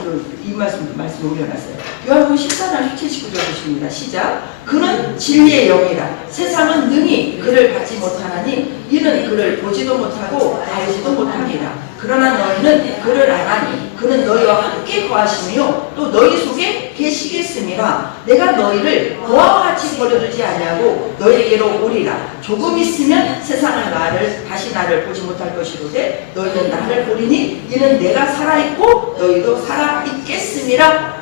올려놨어요. 요한복음 14장 79절 보십니다. 시작. 그는 진리의 영이라 세상은 능히 그를 받지 못하나니 이는 그를 보지도 못하고 알지도 못하니라. 그러나 너희는 그를 아나니 그는 너희와 함께 거하시며 또 너희 속에 계시겠음이라. 내가 너희를 고아와 같이 버려두지 아니하고 너희에게로 오리라. 조금 있으면 세상은 다시 나를 보지 못할 것이로되 너희는 나를 보리니 이는 내가 살아있고 너희도 살아있겠음이라.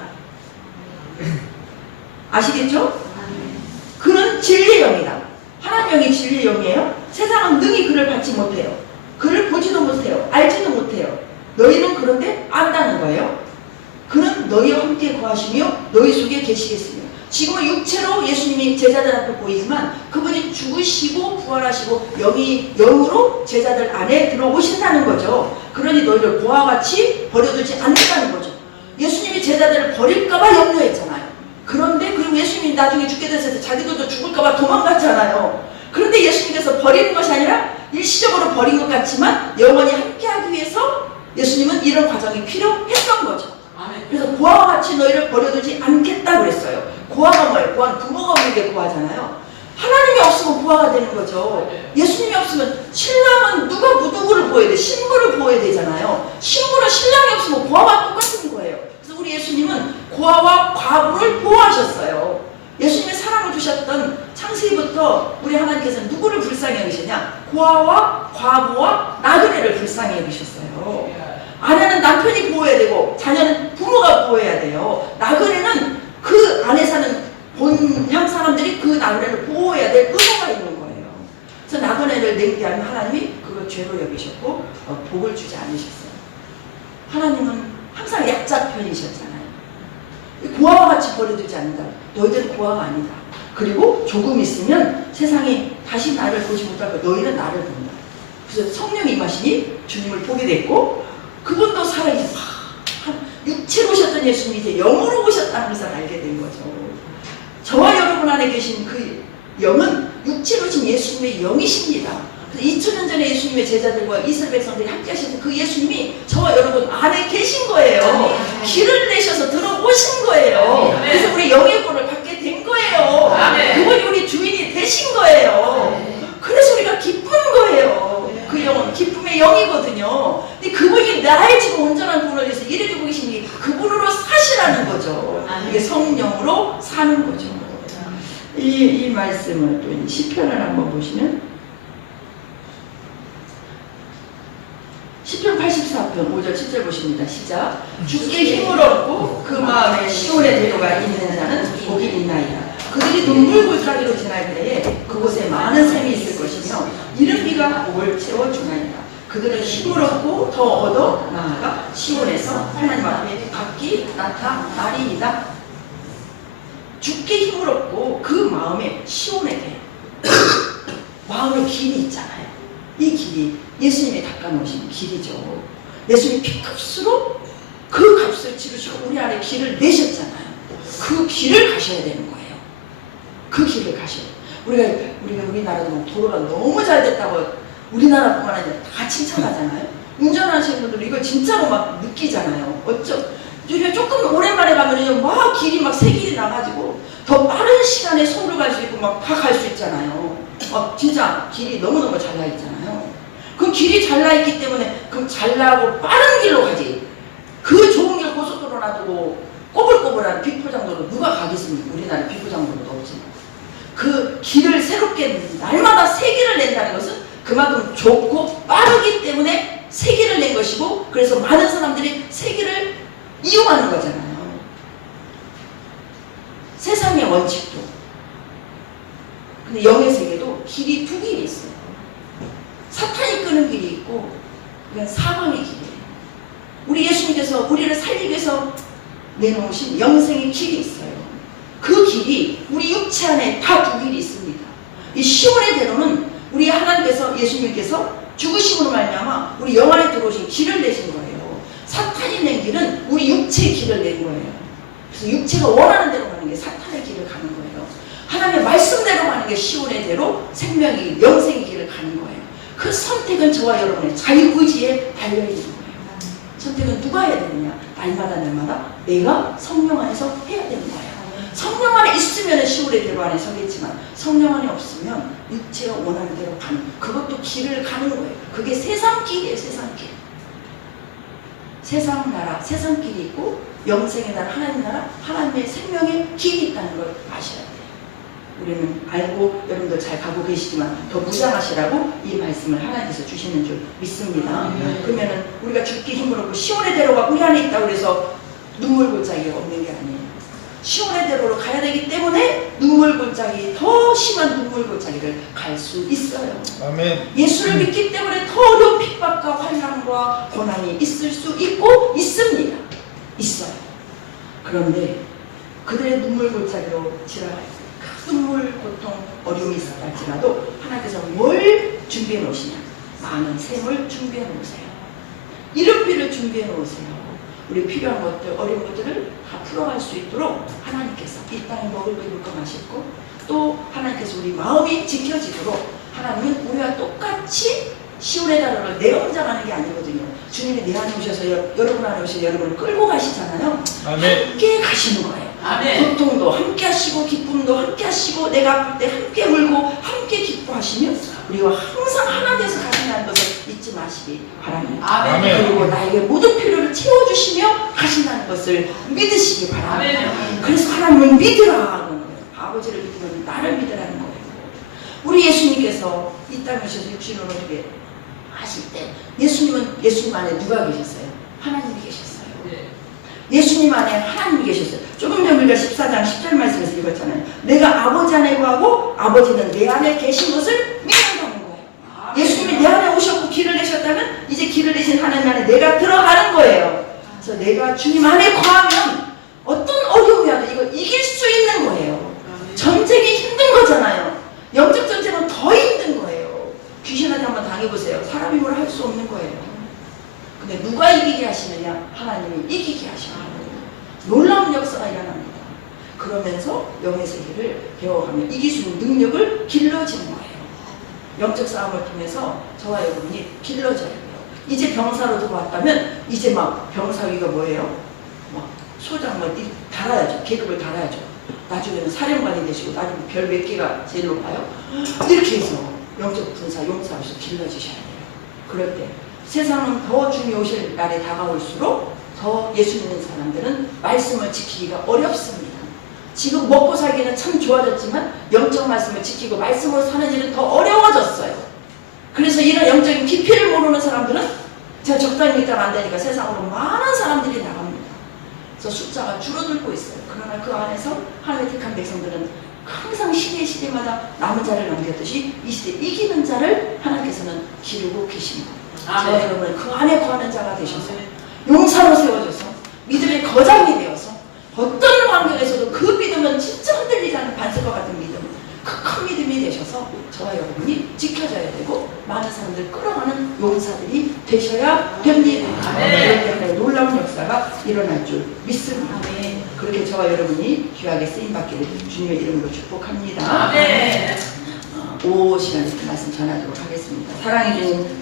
아시겠죠? 그는 진리의 영이다. 하나님 영이 진리의 영이에요. 세상은 능히 그를 받지 못해요. 그를 보지도 못해요. 알지도 못해요. 너희는 그런데 안다는 거예요. 그는 너희와 함께 거하시며 너희 속에 계시겠으며. 지금은 육체로 예수님이 제자들 앞에 보이지만 그분이 죽으시고 부활하시고 영으로 제자들 안에 들어오신다는 거죠. 그러니 너희를 고아와 같이 버려두지 않는다는 거죠. 예수님이 제자들을 버릴까봐 염려했잖아요. 그런데 그리고 예수님이 나중에 죽게 됐을 때 자기들도 죽을까봐 도망갔잖아요. 그런데 예수님께서 버리는 것이 아니라 일시적으로 버린 것 같지만 영원히 함께하기 위해서 예수님은 이런 과정이 필요했던 거죠. 그래서 고아와 같이 너희를 버려두지 않겠다 그랬어요. 고아가 뭐예요? 고아는 부모가 없는데 고아잖아요. 하나님이 없으면 고아가 되는 거죠. 예수님이 없으면 신랑은 누구를 보호해야 돼? 신부를 보호해야 되잖아요. 신부는 신랑이 없으면 고아와 똑같은 거예요. 그래서 우리 예수님은 고아와 과부를 보호하셨어요. 예수님이 사랑을 주셨던 창세기부터 우리 하나님께서는 누구를 불쌍히 여기시냐? 고아와 과부와 나그네를 불쌍히 여기셨어요. 아내는 남편이 보호해야 되고 자녀는 부모가 보호해야 돼요. 나그네는 그 안에 사는 본향 사람들이 그 나그네를 보호해야 될 의무가 있는 거예요. 그래서 나그네를 맹대하면 하나님이 그걸 죄로 여기셨고 복을 주지 않으셨어요. 하나님은 항상 약자 편이셨잖아요. 고아와 같이 버려두지 않는다. 너희들은 고아가 아니다. 그리고 조금 있으면 세상이 다시 나를 보지 못할 거야. 너희는 나를 본다. 그래서 성령이 임하시니 주님을 보게 됐고 그분도 살아계신 육체로 오셨던 예수님이 이제 영으로 오셨다는 것을 알게 된 거죠. 저와 여러분 안에 계신 그 영은 육체로 오신 예수님의 영이십니다. 2000년 전에 예수님의 제자들과 이스라엘 백성들이 함께 하셨던 그 예수님이 저와 여러분 안에 계신 거예요. 길을 내셔서 들어오신 거예요. 그래서 우리 영의 권을 받게 된 거예요. 그분이 우리 주인이 되신 거예요. 그래서 우리가 기쁜 거예요. 그 영은 기쁨의 영이거든요. 근데 그분이 나의 지금 온전한 구원을 위해서 일해주고 계시니 그분으로 사시라는 거죠. 이게 성령으로 사는 거죠. 이 말씀을 또 시편을 한번 보시면 시편 84편 5절 7절 보십니다. 시작. 주께 힘을 얻고 그 마음에 시온의 대로가 있는 자는 복이 있나이다. 그들이 눈물골짜기로 지날 때에 그곳에 많은 샘이 있을 것이며 이른 비가 목을 채워주나이다. 그들은 힘을 얻고 더 얻어 나아가 시온에서 하나님 앞에 각기 나타나리이다. 주께 힘을 얻고 그 마음에 시온에 대해 마음의 길이 있잖아요. 이 길이 예수님이 닦아놓으신 길이죠. 예수님이 피값으로 그 값을 치르시고 우리 안에 길을 내셨잖아요. 그 길을 가셔야 되는 거예요. 그 길을 가셔야 돼요. 우리가 우리나라도 도로가 너무 잘 됐다고 우리나라뿐만 아니라 다 칭찬하잖아요. 운전하시는 분들 이거 진짜로 막 느끼잖아요. 우리가 조금 오랜만에 가면 막 길이 막 새 길이 나가지고 더 빠른 시간에 서울을 갈 수 있고 막 다 갈 수 있잖아요. 진짜 길이 너무너무 잘 나 있잖아요. 그 길이 잘 나 있기 때문에 그럼 잘 나고 빠른 길로 가지. 그 좋은 길 고속도로 놔두고 꼬불꼬불한 비포장도로 누가 가겠습니까? 우리나라 비포장도로도 없지만. 그 길을 새롭게 날마다 새 길을 낸다는 것은 그만큼 좁고 빠르기 때문에 새 길을 낸 것이고 그래서 많은 사람들이 새 길을 이용하는 거잖아요. 세상의 원칙도. 근데 영의 세계도 길이 두 길이 있어요. 사탄이 끄는 길이 있고 그냥 사망의 길이에요. 우리 예수님께서 우리를 살리기 위해서 내놓으신 영생의 길이 있어요. 그 길이 우리 육체 안에 다 두 길이 있습니다. 이 시온의 대로는 우리 하나님께서 예수님께서 죽으심으로 말미암아 우리 영 안에 들어오신 길을 내신 거예요. 사탄이 낸 길은 우리 육체의 길을 낸 거예요. 그래서 육체가 원하는 대로 가는 게 사탄의 길을 가는 거예요. 하나님의 말씀대로 가는 게 시온의 대로 생명의 영생의 길을 가는 거예요. 그 선택은 저와 여러분의 자유의지에 달려있는 거예요. 선택은 누가 해야 되느냐? 날마다 내가 성령 안에서 해야 되는 거예요. 성령 안에 있으면 시온의 대로 안에 서겠지만 성령 안에 없으면 육체가 원하는 대로 가는 그것도 길을 가는 거예요. 그게 세상길이에요. 세상길. 세상 나라, 세상 길이 있고 영생의 나라, 하나님 나라, 하나님의 생명의 길이 있다는 걸 아셔야 돼요. 우리는 알고 여러분들 잘 가고 계시지만 더 무장하시라고 이 말씀을 하나님께서 주시는 줄 믿습니다. 그러면은 우리가 죽기 힘을 얻고 시온의 대로가 우리 안에 있다고 해서 눈물골짜기가 없는 게 아니에요. 시온의 대로로 가야 되기 때문에 눈물골짜기, 더 심한 눈물골짜기를 갈 수 있어요. 아멘. 예수를 믿기 때문에 더 어려운 핍박과 환난과 고난이 있을 수 있고 있습니다. 있어요. 그런데 그들의 눈물골짜기로 지나갈 때 눈물, 고통, 어려움이 있었다 할지라도 하나님께서 뭘 준비해 놓으시냐? 많은 샘을 준비해 놓으세요. 이른비를 준비해 놓으세요. 우리 필요한 것들, 어려운 것들을 다 풀어갈 수 있도록 하나님께서 이 땅에 먹을 거, 입을 거, 마실 거, 또 하나님께서 우리 마음이 지켜지도록 하나님은 우리와 똑같이 시온의 다로를 내가 혼자 가는 게 아니거든요. 주님이 내 안에 오셔서 여러분 안에 오셔서 여러분을 끌고 가시잖아요. 아멘. 함께 가시는 거예요. 아멘. 고통도 함께 하시고 기쁨도 함께 하시고 내가 아플 때 함께 울고 함께 기뻐하시면 우리와 항상 하나 돼서 가신다는 것을 잊지 마시기 바랍니다. 아멘. 그리고 나에게 모든 필요를 채워주시며 가신다는 것을 믿으시기 바랍니다. 아멘. 그래서 하나님을 믿으라는 거예요. 아버지를 믿으면 나를 믿으라는 거예요. 우리 예수님께서 이 땅에 오셔서 육신으로 어떻게 하실 때 예수님 안에 누가 계셨어요? 하나님이 계셨어요. 예수님 안에 하나님이 계셨어요. 조금 전 우리가 14장 10절 말씀에서 읽었잖아요. 내가 아버지 안에 거하고 아버지는 내 안에 계신 것을 믿는다는 거예요. 예수님이 내 안에 오셨고 길을 내셨다면 이제 길을 내신 하나님 안에 내가 들어가는 거예요. 그래서 내가 주님 안에 거하면 어떤 어려움이 와도 이거 이길 수 있는 거예요. 전쟁이 힘든 거잖아요. 영적 전쟁은 더 힘든 거예요. 귀신한테 한번 당해보세요. 사람 힘으로 할 수 없는 거예요. 근데 누가 이기게 하나님이 이기게 하시는 놀라운 역사가 일어납니다. 그러면서 영의 세계를 배워가며 이길 수 있는 능력을 길러지는 거예요. 영적 싸움을 통해서 저와 여러분이 길러져야 돼요. 이제 병사로 들어왔다면 이제 막 병사위가 뭐예요? 막 소장 막 달아야죠. 계급을 달아야죠. 나중에는 사령관이 되시고 나중에 별 몇 개가 제일 높아요. 이렇게 해서 영적 군사 용사로서 길러지셔야 돼요. 그럴 때 세상은 더 주님 오실 날에 다가올수록 더 예수 믿는 사람들은 말씀을 지키기가 어렵습니다. 지금 먹고 살기는 참 좋아졌지만 영적 말씀을 지키고 말씀으로 사는 일은 더 어려워졌어요. 그래서 이런 영적인 깊이를 모르는 사람들은 제가 적당히 있다가 안 되니까 세상으로 많은 사람들이 나갑니다. 그래서 숫자가 줄어들고 있어요. 그러나 그 안에서 하나님의 택한 백성들은 항상 시대마다 남은 자를 남겼듯이 이 시대 이기는 자를 하나님께서는 기르고 계십니다. 저와 여러분은 그 안에 거하는 자가 되셔서 용사로 세워져서 믿음의 거장이 되어서 어떤 환경에서도 그 믿음은 진짜 흔들리지 않는 반석과 같은 믿음, 큰 믿음이 되셔서 저와 여러분이 지켜져야 되고 많은 사람들을 끌어가는 용사들이 되셔야 됩니다. 그렇게 놀라운 역사가 일어날 줄 믿습니다. 그렇게 저와 여러분이 귀하게 쓰임받기를 주님의 이름으로 축복합니다. 5 시간에 그 말씀 전하도록 하겠습니다. 사랑해 주신